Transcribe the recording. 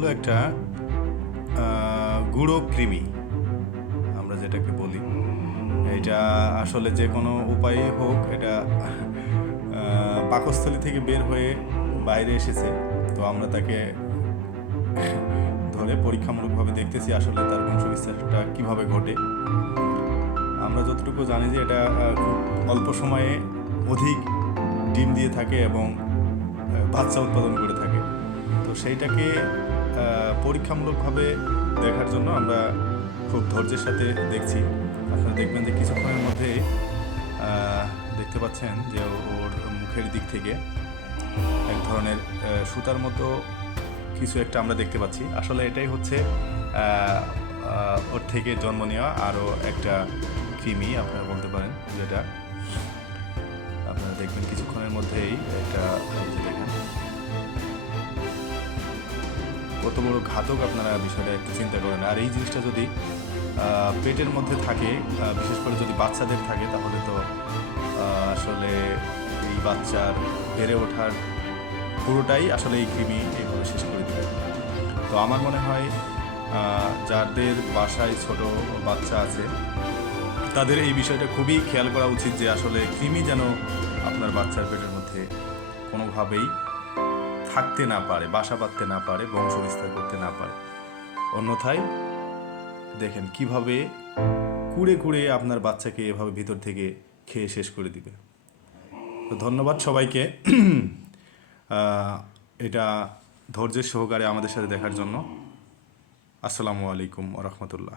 হলো একটা গুঁড়ো কৃমি, আমরা যেটাকে বলি। এটা আসলে যে কোনো উপায়ে হোক, এটা পাকস্থলী থেকে বের হয়ে বাইরে এসেছে। তো আমরা তাকে ধরে পরীক্ষামূলকভাবে দেখতেছি আসলে তার বংশবিস্তারটা কীভাবে ঘটে। আমরা যতটুকু জানি যে এটা খুব অল্প সময়ে অধিক ডিম দিয়ে থাকে এবং বাচ্চা উৎপাদন করে থাকে। তো সেইটাকে পরীক্ষামূলকভাবে দেখার জন্য আমরা খুব ধৈর্যের সাথে দেখছি। আপনারা দেখবেন যে কিছুক্ষণের মধ্যে দেখতে পাচ্ছেন যে ওর মুখের দিক থেকে এক ধরনের সুতার মতো কিছু একটা আমরা দেখতে পাচ্ছি। আসলে এটাই হচ্ছে ওর থেকে জন্ম নেওয়া আরও একটা কৃমি আপনারা বলতে পারেন, যেটা আপনারা দেখবেন কিছুক্ষণের মধ্যেই। এটা দেখেন কত বড় ঘাতক, আপনারা বিষয়টা একটু চিন্তা করেন। আর এই জিনিসটা যদি পেটের মধ্যে থাকে, বিশেষ করে যদি বাচ্চাদের থাকে, তাহলে তো আসলে এই বাচ্চার বেড়ে ওঠার পুরোটাই আসলে এই কৃমি এইভাবে শেষ করে দেবে। তো আমার মনে হয় যাদের বাসায় ছোট বাচ্চা আছে তাদের এই বিষয়টা খুবই খেয়াল করা উচিত যে আসলে কৃমি যেন আপনার বাচ্চার পেটের মধ্যে কোনোভাবেই থাকতে না পারে, বাসা বাঁধতে না পারে, বংশ বিস্তার করতে না পারে। অন্যথায় দেখেন কিভাবে কুড়ে কুড়ে আপনার বাচ্চাকে এভাবে ভিতর থেকে খেয়ে শেষ করে দিবে। তো ধন্যবাদ সবাইকে এটা ধৈর্যের সহকারে আমাদের সাথে দেখার জন্য। আসসালামু আলাইকুম ওয়া রাহমাতুল্লাহ।